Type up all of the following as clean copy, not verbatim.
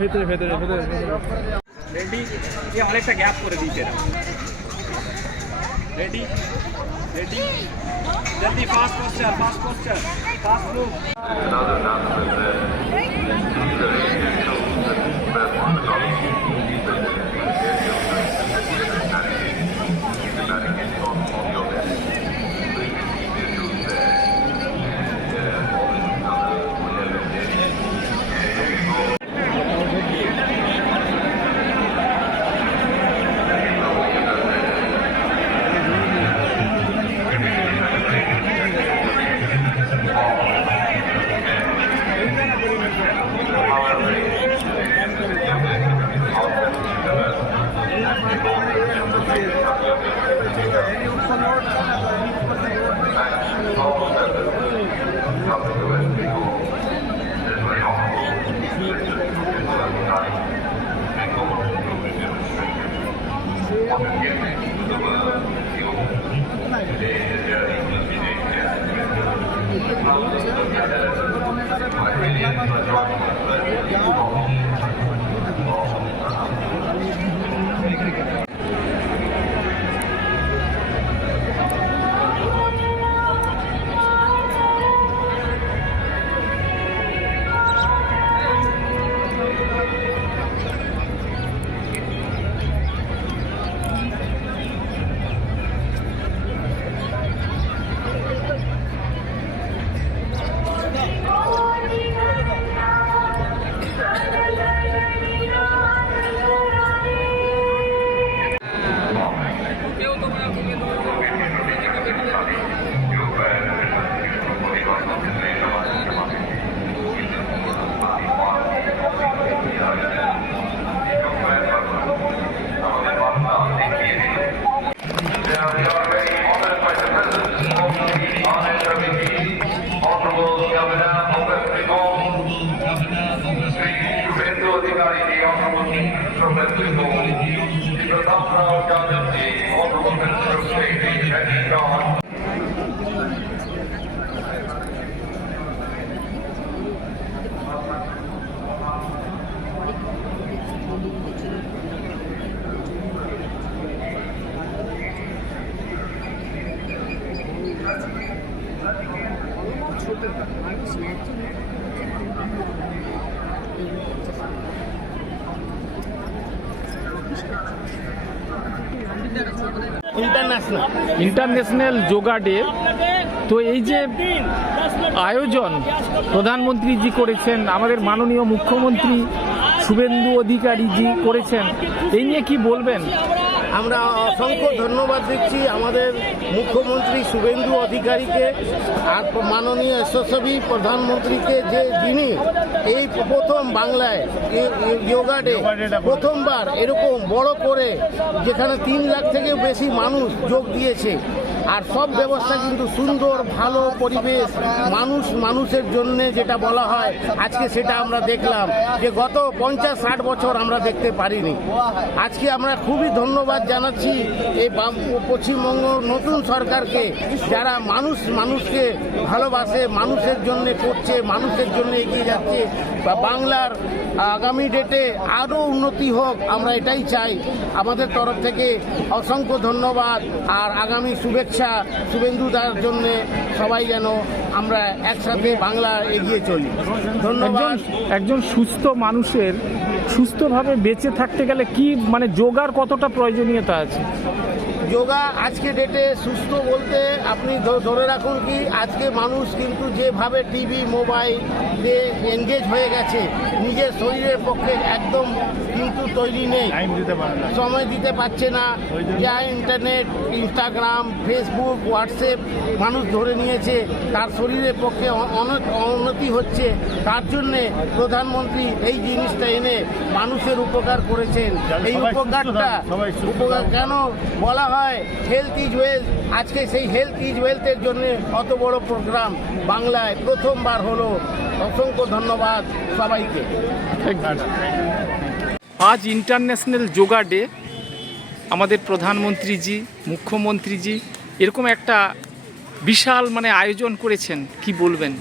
ভেতরে ভেতরে ভেতরে রেডি, অনেকটা গ্যাপ করে দিয়েছে। রেডি রেডি, জলদি, fast poster, fast move. International yoga day. তো এই যে আয়োজন প্রধানমন্ত্রীজি করেছেন, আমাদের মাননীয় মুখ্যমন্ত্রী শুভেন্দু অধিকারীজি করেছেন, এই নিয়ে কি বলবেন? আমরা অসংখ্য ধন্যবাদ দিচ্ছি আমাদের মুখ্যমন্ত্রী শুভেন্দু অধিকারীকে আর মাননীয় যশস্বী প্রধানমন্ত্রীকে, যে যিনি এই প্রথম বাংলায় যোগা ডে প্রথমবার এরকম বড় করে, যেখানে 3 লাখ থেকেও বেশি মানুষ যোগ দিয়েছে। আর সব ব্যবস্থা কিন্তু সুন্দর, ভালো পরিবেশ, মানুষের জন্য যেটা বলা হয়, আজকে সেটা আমরা দেখলাম যে গত 50-60 বছর আমরা দেখতে পারিনি। আজকে আমরা খুবই ধন্যবাদ জানাচ্ছি এই পশ্চিমবঙ্গ নতুন সরকারকে, যারা মানুষকে ভালোবাসে, মানুষের জন্য করছে, মানুষের জন্য এগিয়ে যাচ্ছে। বাংলার আগামী ডেটে আরও উন্নতি হোক, আমরা এটাই চাই। আমাদের তরফ থেকে অসংখ্য ধন্যবাদ আর আগামী শুভেচ্ছা শুভেন্দুদার জন্য। সবাই যেন আমরা একসাথে বাংলা এগিয়ে চলি। ধন্যবাদ। একজন সুস্থ মানুষের সুস্থভাবে বেঁচে থাকতে গেলে কি মানে যোগার কতটা প্রয়োজনীয়তা আছে? যোগা আজকে ডেটে সুস্থ বলতে আপনি ধরে রাখুন কি, আজকে মানুষ কিন্তু যেভাবে টিভি মোবাইলে এনগেজ হয়ে গেছে, নিজের শরীরের পক্ষে একদম কিন্তু তৈরি নেই, সময় দিতে পারছে না। যা ইন্টারনেট, ইনস্টাগ্রাম, ফেসবুক, হোয়াটসঅ্যাপ মানুষ ধরে নিয়েছে, তার শরীরের পক্ষে অনতি হচ্ছে। তার জন্যে প্রধানমন্ত্রী এই জিনিসটা এনে মানুষের উপকার করেছেন। এই উপকার কেন বলা হয় হেলথ ইজ ওয়েলথ, আজকে সেই হেলথ ইজ ওয়েলথের জন্য অত বড় প্রোগ্রাম বাংলায় প্রথমবার হলো। অসংখ্য ধন্যবাদ সবাইকে। আজ ইন্টারন্যাশনাল যোগা ডে, আমাদের প্রধানমন্ত্রীজি, মুখ্যমন্ত্রীজি এরকম একটা বিশাল মানে আয়োজন করেছেন, কি বলবেন?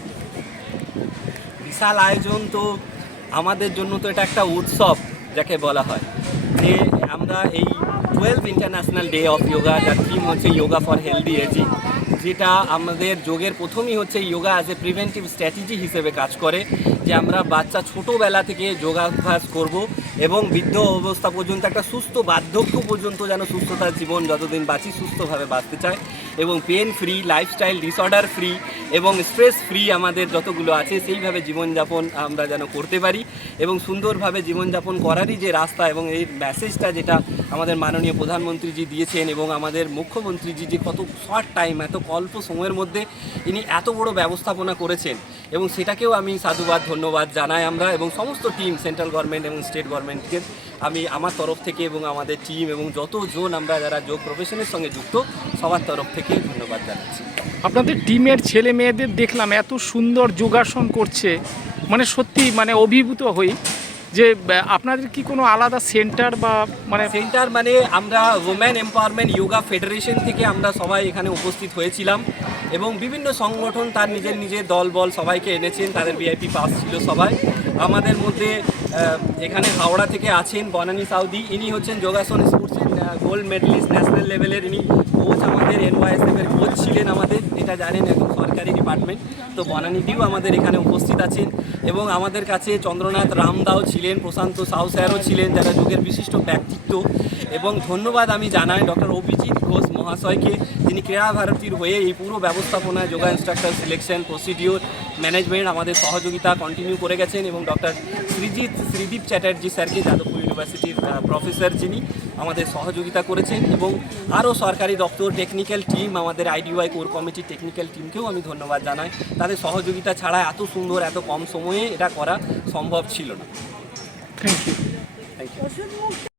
বিশাল আয়োজন, তো আমাদের জন্য তো এটা একটা উৎসব যাকে বলা হয়, যে আমরা এই 12 ইন্টারন্যাশনাল ডে অফ যোগা, যার থিম হচ্ছে যোগা ফর হেলদি এজিং, যেটা আমাদের যোগের প্রথমই হচ্ছে yoga as a preventive strategy হিসেবে কাজ করে, যে আমরা বাচ্চা ছোটোবেলা থেকে যোগাভ্যাস করব এবং বৃদ্ধ অবস্থা পর্যন্ত একটা সুস্থ বার্ধক্য পর্যন্ত যেন সুস্থতার জীবন যতদিন বাঁচি সুস্থভাবে বাঁচতে চায়, এবং pain free, lifestyle disorder free এবং স্ট্রেস ফ্রি আমাদের যতগুলো আছে সেইভাবে জীবনযাপন আমরা যেন করতে পারি, এবং সুন্দরভাবে জীবনযাপন করারই যে রাস্তা এবং এই মেসেজটা যেটা আমাদের মাননীয় প্রধানমন্ত্রীজি দিয়েছেন এবং আমাদের মুখ্যমন্ত্রীজি যে কত শর্ট টাইম, এত অল্প সময়ের মধ্যে ইনি এত বড় ব্যবস্থাপনা করেছেন, এবং সেটাকেও আমি সাধুবাদ ধন্যবাদ জানাই আমরা, এবং সমস্ত টিম, সেন্ট্রাল গভর্নমেন্ট এবং স্টেট গভর্নমেন্টকে আমি আমার তরফ থেকে এবং আমাদের টিম এবং যতজন আমরা যারা যোগ প্রফেশনের সঙ্গে যুক্ত সবার তরফ থেকে ধন্যবাদ জানাচ্ছি। আপনাদের টিমের ছেলে মেয়েদের দেখলাম এত সুন্দর যোগাসন করছে, মানে সত্যি মানে অভিভূত হই যে আপনাদের কি কোনো আলাদা সেন্টার বা মানে সেন্টার মানে আমরা ওমেন এম্পাওয়ারমেন্ট যোগা ফেডারেশন থেকে আমরা সবাই এখানে উপস্থিত হয়েছিলাম, এবং বিভিন্ন সংগঠন তার নিজের নিজের দল বল সবাইকে এনেছেন, তাদের ভিআইপি পাস ছিল সবাই। আমাদের মধ্যে এখানে হাওড়া থেকে আছেন বনানী সাউদি, ইনি হচ্ছেন যোগাসন স্পোর্টসের গোল্ড মেডেলিস্ট ন্যাশনাল লেভেলের, ইনি কোচ আমাদের এনওয়াইএসএফের কোচ ছিলেন আমাদের, এটা জানেন এখন সরকারি ডিপার্টমেন্ট। তো বনানীদিও আমাদের এখানে উপস্থিত আছেন, এবং আমাদের কাছে চন্দ্রনাথ রামদাও ছিলেন, প্রশান্ত সাউ স্যারও ছিলেন, যারা যোগের বিশিষ্ট ব্যক্তিত্ব। এবং ধন্যবাদ আমি জানাই ডক্টর অভিজিৎ ঘোষ মহাশয়কে, যিনি ক্রীড়া ভারতীর হয়ে এই পুরো ব্যবস্থাপনা yoga instructor selection procedure management আমাদের সহযোগিতা কন্টিনিউ করে গেছেন, এবং ডক্টর শ্রীদীপ চ্যাটার্জি স্যারকে যাদবপুর ইউনিভার্সিটির প্রফেসর, যিনি আমাদের সহযোগিতা করেছেন, এবং আরও সরকারি দপ্তর টেকনিক্যাল টিম, আমাদের আইডিওয়াই কোর কমিটির টেকনিক্যাল টিমকেও আমি ধন্যবাদ জানাই। তাদের সহযোগিতা ছাড়া এত সুন্দর এত কম সময়ে এটা করা সম্ভব ছিল না। Thank you. Thank you.